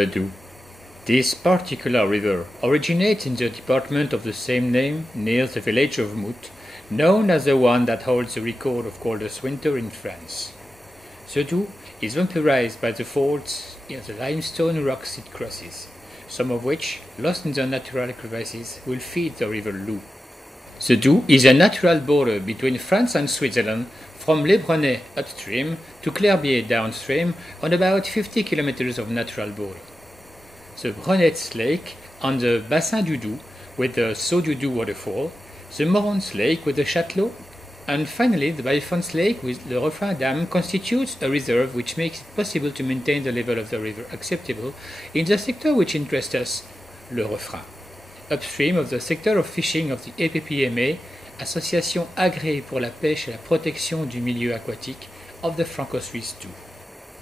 the Doubs. This particular river originates in the department of the same name near the village of Mout, known as the one that holds the record of coldest winter in France. The Doubs is vampirized by the faults in the limestone rocks it crosses, some of which, lost in the natural crevices, will feed the river Loup. The Doubs is a natural border between France and Switzerland from Le Refrain upstream to Clairbier downstream on about 50 kilometers of natural border. The Brunet's Lake on the Bassin du Doubs with the Saut du Doubs waterfall, the Morons Lake with the Châtelot, and finally the Biffon's Lake with the Refrain Dam constitutes a reserve which makes it possible to maintain the level of the river acceptable in the sector which interests us, le Refrain, upstream of the sector of fishing of the APPMA, Association agréée pour la pêche et la protection du milieu aquatique of the Franco-Swiss Doubs.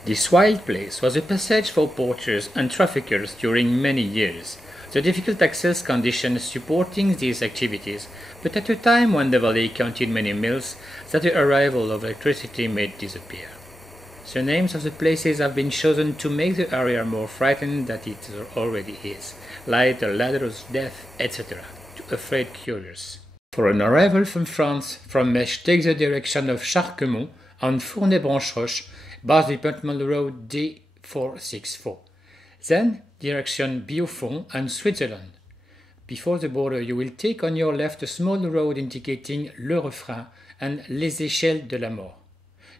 This wild place was a passage for poachers and traffickers during many years, the difficult access conditions supporting these activities, but at a time when the valley counted many mills that the arrival of electricity made disappear. The names of the places have been chosen to make the area more frightened than it already is, like the Ladder of Death, etc., to afraid curious. For an arrival from France, from Mesch take the direction of Charquemont on Fournay-Branche-Roche, Basse Department Road D464. Then, direction Biofond and Switzerland. Before the border, you will take on your left a small road indicating Le Refrain and Les Échelles de la Mort.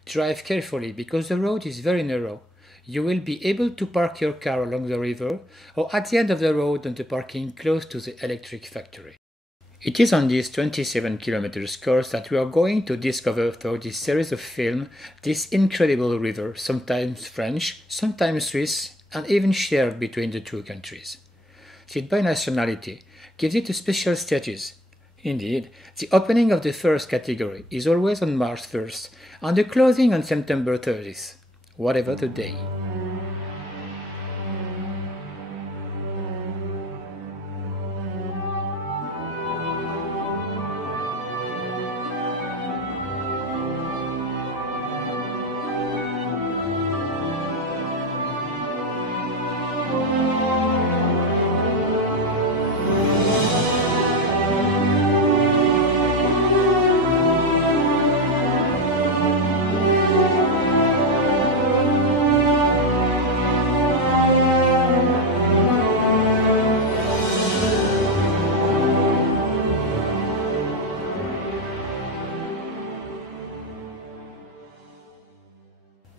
Drive carefully because the road is very narrow. You will be able to park your car along the river or at the end of the road on the parking close to the electric factory. It is on this 27 kilometers course that we are going to discover through this series of films this incredible river, sometimes French, sometimes Swiss, and even shared between the two countries. This binationality gives it a special status. Indeed, the opening of the first category is always on March 1st and the closing on September 30th, whatever the day.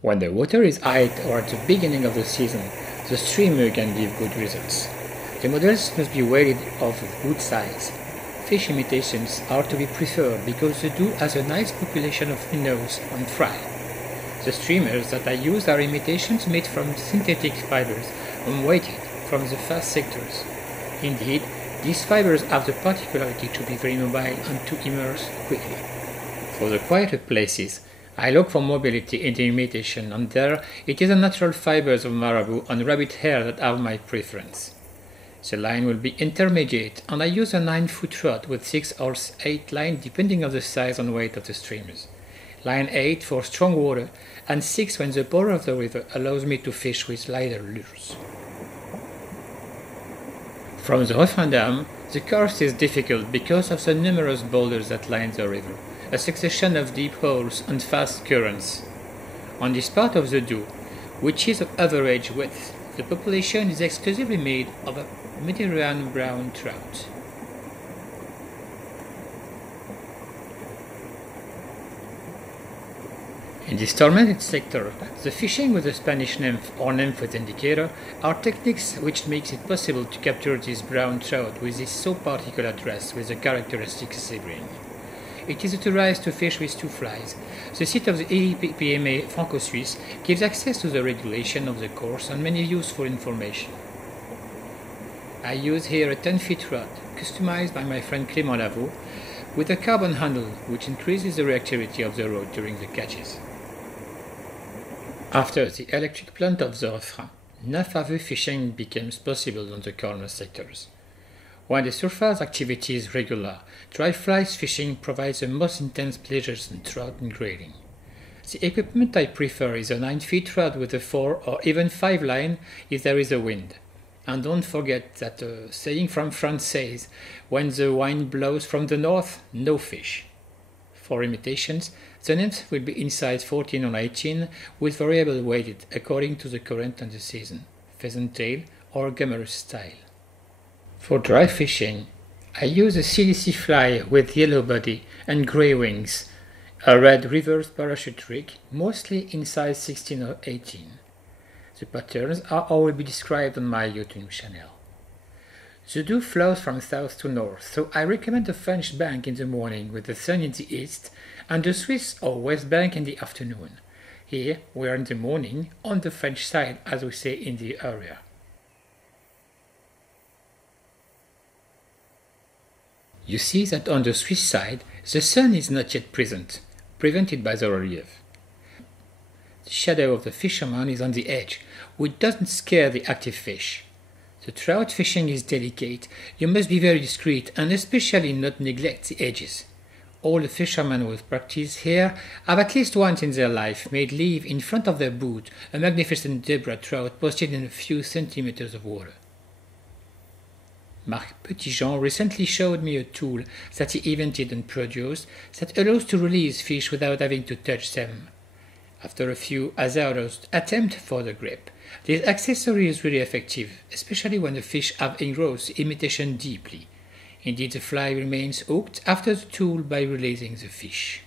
When the water is high or at the beginning of the season, the streamer can give good results. The models must be weighted of good size. Fish imitations are to be preferred because the Doubs has a nice population of minnows and fry. The streamers that I use are imitations made from synthetic fibers and weighted from the fast sectors. Indeed, these fibers have the particularity to be very mobile and to immerse quickly. For the quieter places, I look for mobility in the imitation, and there it is the natural fibers of marabou and rabbit hair that have my preference. The line will be intermediate, and I use a 9-foot rod with 6 or 8 lines depending on the size and weight of the streamers. Line 8 for strong water, and 6 when the border of the river allows me to fish with lighter lures. From the Refrain Dam, the course is difficult because of the numerous boulders that line the river, a succession of deep holes and fast currents. On this part of the Doubs, which is of average width, the population is exclusively made of a Mediterranean brown trout. In this tormented sector, the fishing with the Spanish nymph or nymph with indicator are techniques which makes it possible to capture this brown trout with this so particular dress with the characteristic zebring. It is authorized to fish with 2 flies. The site of the APPMA Franco-Swiss gives access to the regulation of the course and many useful information. I use here a 10-foot rod, customized by my friend Clément Lavaux, with a carbon handle which increases the reactivity of the rod during the catches. After the electric plant of the Refrain, nymph fishing becomes possible on the corner sectors. When the surface activity is regular, dry flies fishing provides the most intense pleasures in trout and grading. The equipment I prefer is a 9-foot rod with a 4 or even 5 line if there is a wind. And don't forget that a saying from France says, when the wind blows from the north, no fish. For imitations, the nets will be in size 14 or 18 with variable weighted according to the current and the season, pheasant tail or Goumois style. For dry fishing, I use a CDC fly with yellow body and grey wings, a red reverse parachute rig, mostly in size 16 or 18. The patterns are already described on my YouTube channel. The dew flows from south to north, so I recommend the French bank in the morning with the sun in the east and the Swiss or west bank in the afternoon. Here we are in the morning on the French side, as we say in the area. You see that on the Swiss side the sun is not yet present, prevented by the relief. The shadow of the fisherman is on the edge, which doesn't scare the active fish. The trout fishing is delicate, you must be very discreet and especially not neglect the edges. All the fishermen with practice here have at least once in their life made leave in front of their boat a magnificent zebra trout posted in a few centimeters of water. Marc Petitjean recently showed me a tool that he invented and produced that allows to release fish without having to touch them. After a few hazardous attempts for the grip, this accessory is really effective, especially when the fish have engrossed the imitation deeply. Indeed, the fly remains hooked after the tool by releasing the fish.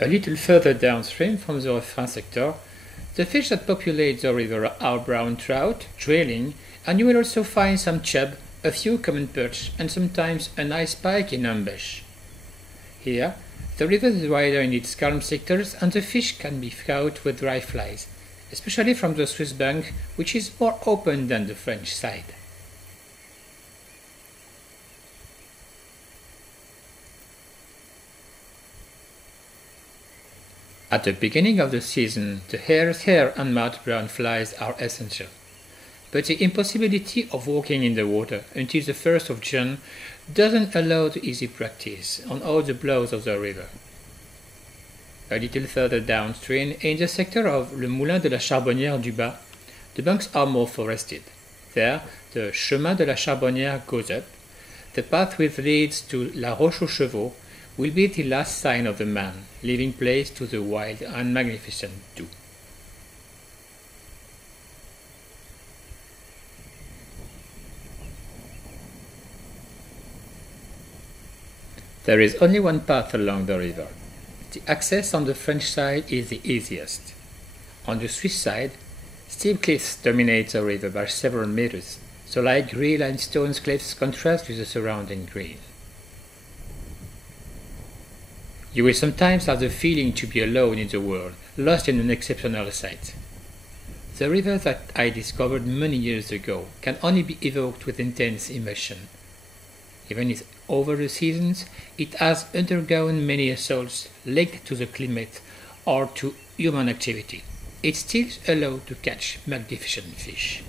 A little further downstream from the Refrain sector, the fish that populate the river are brown trout, trailing, and you will also find some chub, a few common perch, and sometimes a nice pike in ambush. Here, the river is wider in its calm sectors and the fish can be caught with dry flies, especially from the Swiss bank, which is more open than the French side. At the beginning of the season, the hair and mud brown flies are essential, but the impossibility of walking in the water until the 1st of June doesn't allow the easy practice on all the blows of the river. A little further downstream, in the sector of Le Moulin de la Charbonnière du Bas, the banks are more forested. There, the Chemin de la Charbonnière goes up. The path which leads to La Roche aux Chevaux will be the last sign of the man, leaving place to the wild and magnificent Doubs. There is only one path along the river. The access on the French side is the easiest. On the Swiss side, steep cliffs dominate the river by several meters, so light grey limestone cliffs contrast with the surrounding green. You will sometimes have the feeling to be alone in the world, lost in an exceptional sight. The river that I discovered many years ago can only be evoked with intense emotion. Even if over the seasons it has undergone many assaults linked to the climate or to human activity, it's still allowed to catch magnificent fish.